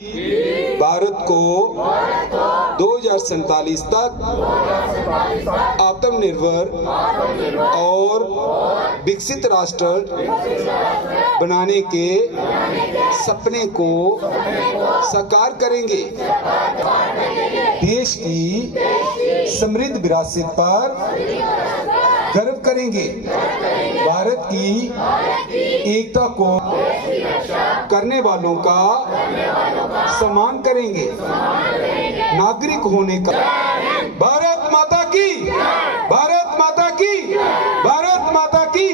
भारत को 2047 तक आत्मनिर्भर और विकसित राष्ट्र बनाने के सपने को साकार करेंगे। देश की समृद्ध विरासत पर गर्व करेंगे। भारत की एकता को करने वालों का सम्मान करेंगे। नागरिक होने का भारत माता की, भारत माता की, भारत माता की।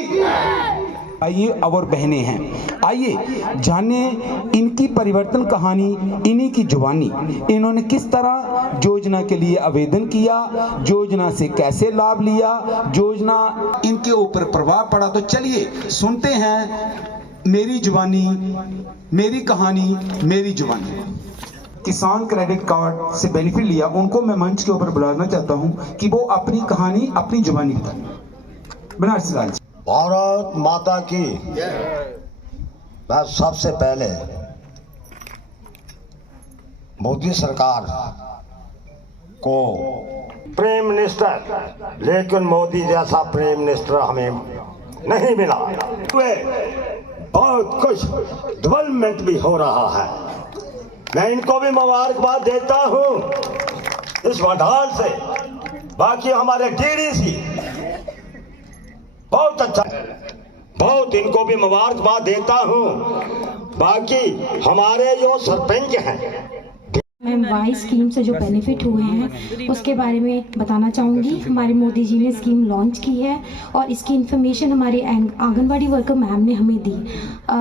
आइए और बहनें हैं, आइए जाने इनकी परिवर्तन कहानी, इन्हीं की जुबानी। इन्होंने किस तरह योजना के लिए आवेदन किया, योजना से कैसे लाभ लिया, योजना इनके ऊपर प्रभाव पड़ा। तो चलिए सुनते हैं मेरी जुबानी, मेरी कहानी, मेरी जुबानी। किसान क्रेडिट कार्ड से बेनिफिट लिया, उनको मैं मंच के ऊपर बुलाना चाहता हूं कि वो अपनी कहानी अपनी जुबानी बताएं। बनारस लाल जी। भारत माता की। मैं सबसे पहले मोदी सरकार को प्राइम मिनिस्टर, लेकिन मोदी जैसा प्राइम मिनिस्टर हमें नहीं मिला। बहुत कुछ डेवलपमेंट भी हो रहा है। मैं इनको भी मुबारकबाद देता हूं इस वडाल से। बाकी हमारे डीडीसी बहुत अच्छा, बहुत इनको भी मुबारकबाद देता हूं। बाकी हमारे जो सरपंच हैं, वाई स्कीम से जो बेनिफिट हुए हैं उसके बारे में बताना चाहूँगी। हमारे मोदी जी ने स्कीम लॉन्च की है और इसकी इन्फॉर्मेशन हमारे आंगनवाड़ी वर्कर मैम ने हमें दी।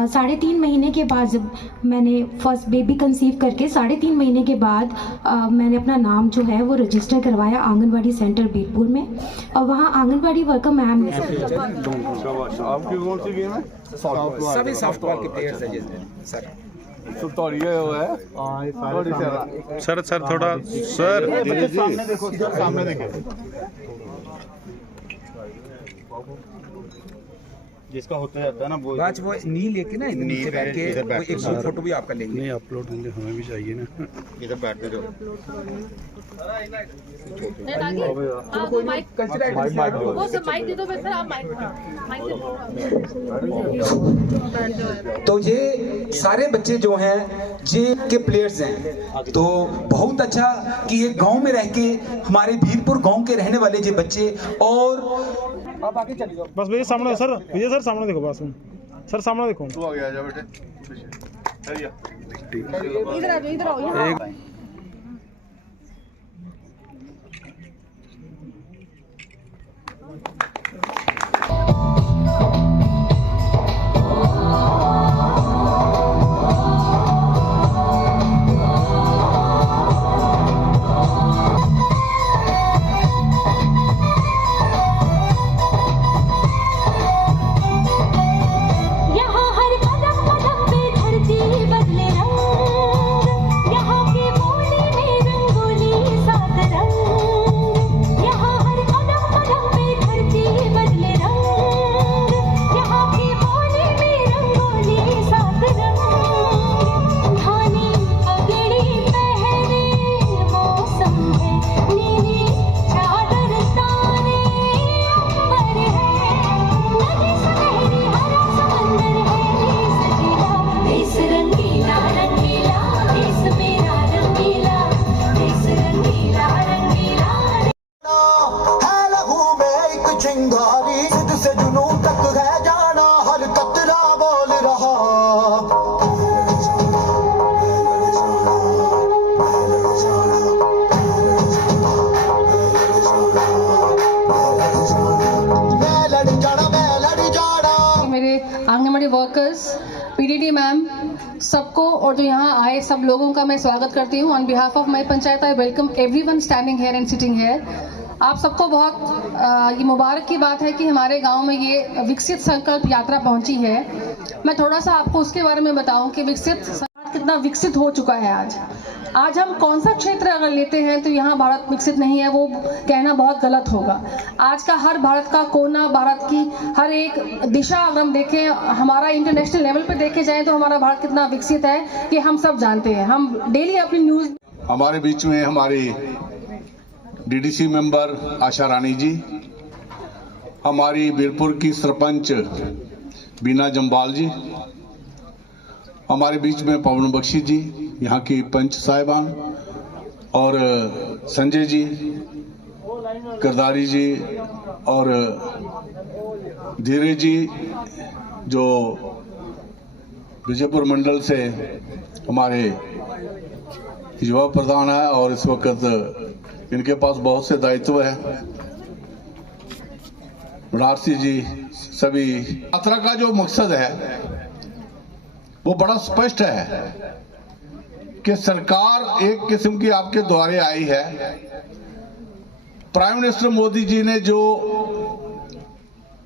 3.5 महीने के बाद जब मैंने फर्स्ट बेबी कंसीव करके 3.5 महीने के बाद मैंने अपना नाम जो है वो रजिस्टर करवाया आंगनवाड़ी सेंटर बीरपुर में, और वहाँ आंगनवाड़ी वर्कर मैम ने सभी सॉफ्टवेयर के प्लेयर्स हैं सर। सर थोड़ा सर सामने देखो जिसका होता जाता है ना वो आज वो नी लेके ना नीचे बैठ के वो एक फोटो भी आपका लेंगे। नहीं अपलोड होंगे, हमें भी चाहिए ना। इधर बैठने दो। तो ये सारे बच्चे जो हैं ये के प्लेयर्स हैं। तो बहुत अच्छा कि ये गांव में रह के हमारे भीरपुर गांव के रहने वाले ये बच्चे। और आप आगे चलिए बस भैया सामने सर, भैया सर सामने देखो, बस सर सामने देखो। तू आगे आ जा बेटे। इधर आओ, इधर आओ। से जुनून तक है जाना, हर कतरा बोल रहा। मेरे आंगनवाड़ी वर्कर्स, पीडीडी मैम, सबको और जो यहाँ आए सब लोगों का मैं स्वागत करती हूँ। On behalf of my panchayat I welcome everyone standing here and sitting here. आप सबको बहुत ये मुबारक की बात है कि हमारे गांव में ये विकसित संकल्प यात्रा पहुंची है। मैं थोड़ा सा आपको उसके बारे में बताऊं कि विकसित समाज कितना विकसित हो चुका है आज। आज हम कौन सा क्षेत्र अगर लेते हैं तो यहाँ भारत विकसित नहीं है, वो कहना बहुत गलत होगा। आज का हर भारत का कोना, भारत की हर एक दिशा अगर हम देखें, हमारा इंटरनेशनल लेवल पे देखे जाए तो हमारा भारत कितना विकसित है ये हम सब जानते हैं। हम डेली अपनी न्यूज़। हमारे बीच में हमारी डीडीसी मेंबर आशा रानी जी, हमारी बीरपुर की सरपंच बीना जम्बाल जी, हमारे बीच में पवन बख्शी जी, यहाँ की पंच साहिबान, और संजय जी, करदारी जी और धीरे जी जो विजयपुर मंडल से हमारे युवा प्रधान है और इस वक्त इनके पास बहुत से दायित्व है। बनारसी जी, सभी। यात्रा का जो मकसद है वो बड़ा स्पष्ट है कि सरकार एक किस्म की आपके द्वारे आई है। प्राइम मिनिस्टर मोदी जी ने जो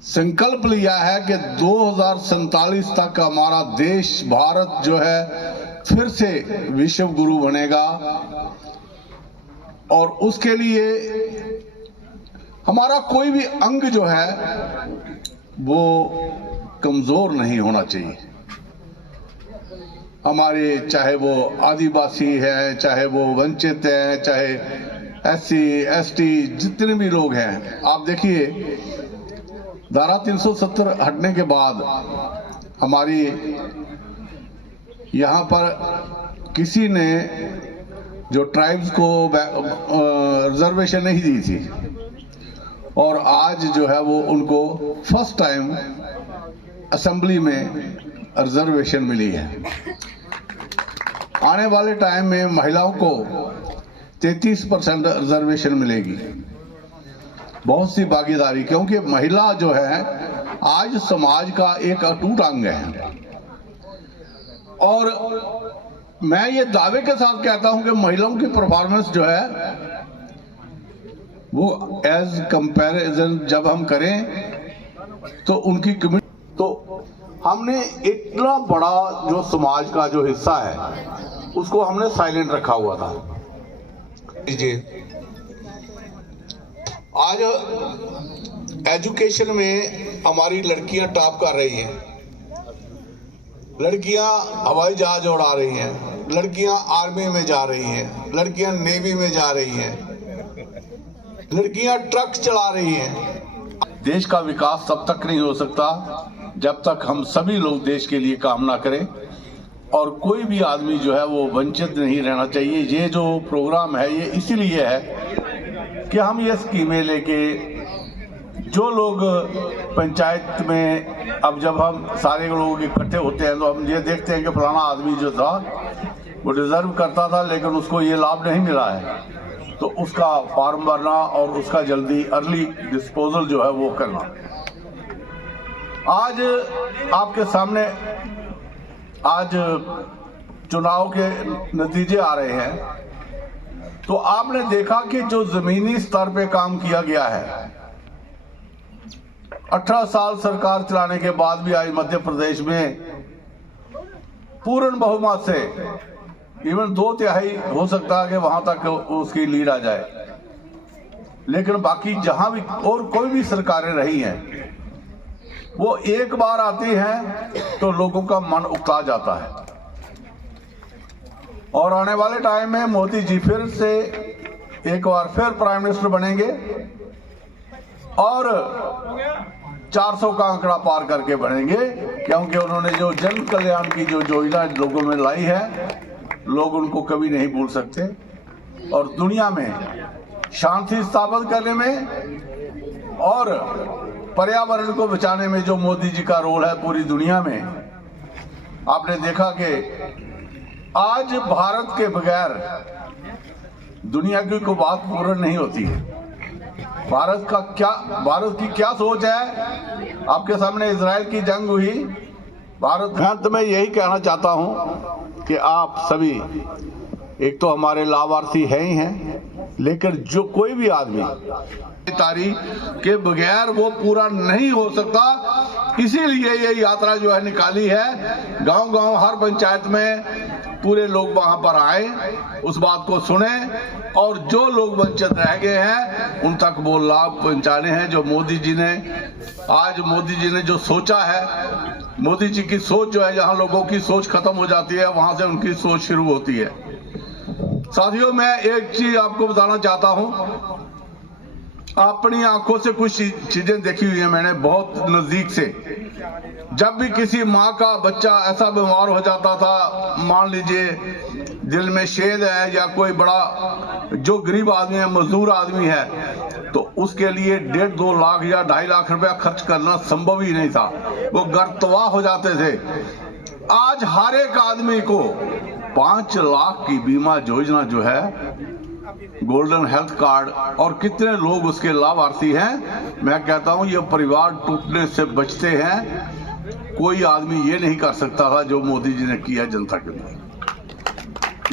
संकल्प लिया है कि 2047 तक हमारा देश भारत जो है फिर से विश्व गुरु बनेगा, और उसके लिए हमारा कोई भी अंग जो है वो कमजोर नहीं होना चाहिए। हमारे चाहे वो आदिवासी है, चाहे वो वंचित है, चाहे SC ST जितने भी लोग हैं, आप देखिए धारा 370 हटने के बाद हमारी यहाँ पर किसी ने जो ट्राइब्स को रिजर्वेशन नहीं दी थी, और आज जो है वो उनको फर्स्ट टाइम असेंबली में रिजर्वेशन मिली है। आने वाले टाइम में महिलाओं को 33% रिजर्वेशन मिलेगी। बहुत सी भागीदारी, क्योंकि महिला जो है आज समाज का एक अटूट अंग है। और मैं ये दावे के साथ कहता हूं कि महिलाओं की परफॉर्मेंस जो है वो एज कंपैरिजन जब हम करें तो उनकी कमिट, तो हमने इतना बड़ा जो समाज का जो हिस्सा है उसको हमने साइलेंट रखा हुआ था। जी आज एजुकेशन में हमारी लड़कियां टॉप कर रही हैं, लड़कियां हवाई जहाज उड़ा रही हैं, लड़कियां आर्मी में जा रही हैं, लड़कियां नेवी में जा रही हैं, लड़कियां ट्रक चला रही हैं। देश का विकास तब तक नहीं हो सकता जब तक हम सभी लोग देश के लिए काम ना करें, और कोई भी आदमी जो है वो वंचित नहीं रहना चाहिए। ये जो प्रोग्राम है ये इसीलिए है कि हम ये स्कीमें लेके जो लोग पंचायत में, अब जब हम सारे लोग इकट्ठे होते हैं तो हम ये देखते हैं कि फलाना आदमी जो था वो डिजर्व करता था लेकिन उसको ये लाभ नहीं मिला है, तो उसका फॉर्म भरना और उसका जल्दी अर्ली डिस्पोजल जो है वो करना। आज आपके सामने आज चुनाव के नतीजे आ रहे हैं, तो आपने देखा कि जो जमीनी स्तर पे काम किया गया है, 18 साल सरकार चलाने के बाद भी आज मध्य प्रदेश में पूर्ण बहुमत से इवन 2/3 हो सकता है कि वहां तक उसकी लीड आ जाए, लेकिन बाकी जहां भी और कोई भी सरकारें रही हैं वो एक बार आती हैं तो लोगों का मन उकता जाता है। और आने वाले टाइम में मोदी जी फिर से एक बार फिर प्राइम मिनिस्टर बनेंगे और 400 का आंकड़ा पार करके बनेंगे, क्योंकि उन्होंने जो जन कल्याण की जो योजना लोगों में लाई है लोग उनको कभी नहीं भूल सकते। और दुनिया में शांति स्थापित करने में और पर्यावरण को बचाने में जो मोदी जी का रोल है पूरी दुनिया में, आपने देखा कि आज भारत के बगैर दुनिया की कोई बात पूर्ण नहीं होती है। भारत की क्या सोच है, आपके सामने इजराइल की जंग हुई, भारत। अंत में यही कहना चाहता हूं कि आप सभी एक तो हमारे लाभार्थी हैं ही हैं, लेकिन जो कोई भी आदमी तारीख के बगैर वो पूरा नहीं हो सकता, इसीलिए ये यात्रा जो है निकाली है। गांव-गांव हर पंचायत में पूरे लोग वहां पर आए, उस बात को सुने और जो लोग वंचित रह गए हैं उन तक वो लाभ पहुंचाने हैं। जो मोदी जी ने जो सोचा है, मोदी जी की सोच जो है, जहां लोगों की सोच खत्म हो जाती है वहां से उनकी सोच शुरू होती है। साथियों, मैं एक चीज आपको बताना चाहता हूं, अपनी आंखों से कुछ चीजें देखी हुई है मैंने बहुत नजदीक से। जब भी किसी माँ का बच्चा ऐसा बीमार हो जाता था, मान लीजिए दिल में शेद है या कोई बड़ा जो गरीब आदमी है, मजदूर आदमी है, तो उसके लिए 1.5-2 लाख या 2.5 लाख रुपया खर्च करना संभव ही नहीं था। वो गर्तवा हो जाते थे। आज हर एक आदमी को 5 लाख की बीमा योजना जो है, गोल्डन हेल्थ कार्ड, और कितने लोग उसके लाभार्थी हैं। मैं कहता हूं ये परिवार टूटने से बचते हैं। कोई आदमी ये नहीं कर सकता था जो मोदी जी ने किया जनता के लिए।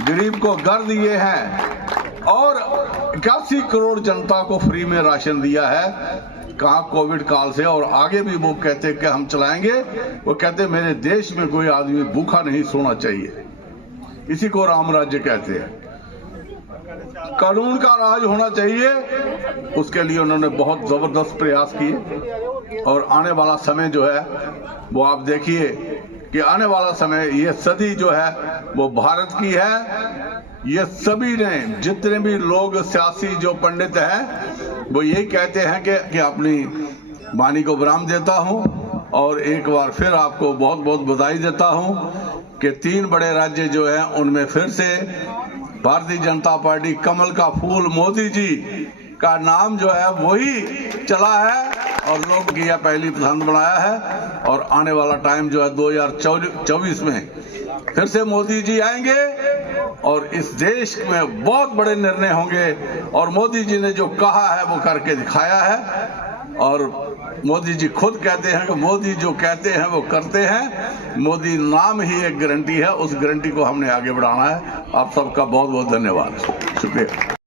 गरीब को घर दिए हैं और 81 करोड़ जनता को फ्री में राशन दिया है। कहा कोविड काल से, और आगे भी वो कहते कि हम चलाएंगे। वो कहते मेरे देश में कोई आदमी भूखा नहीं सोना चाहिए। इसी को राम राज्य कहते हैं। कानून का राज होना चाहिए, उसके लिए उन्होंने बहुत जबरदस्त प्रयास किए। और आने वाला समय जो है वो आप देखिए कि आने वाला समय, ये सदी जो है वो भारत की है। ये सभी ने, जितने भी लोग सियासी जो पंडित हैं, वो यही कहते हैं कि अपनी वाणी को विराम देता हूं और एक बार फिर आपको बहुत बहुत बधाई देता हूं कि 3 बड़े राज्य जो हैं उनमें फिर से भारतीय जनता पार्टी, कमल का फूल मोदी जी का नाम जो है वही चला है और लोग की यह पहली पसंद बनाया है। और आने वाला टाइम जो है 2024 में फिर से मोदी जी आएंगे और इस देश में बहुत बड़े निर्णय होंगे। और मोदी जी ने जो कहा है वो करके दिखाया है। और मोदी जी खुद कहते हैं कि मोदी जो कहते हैं वो करते हैं। मोदी नाम ही एक गारंटी है, उस गारंटी को हमने आगे बढ़ाना है। आप सबका बहुत बहुत धन्यवाद, शुक्रिया।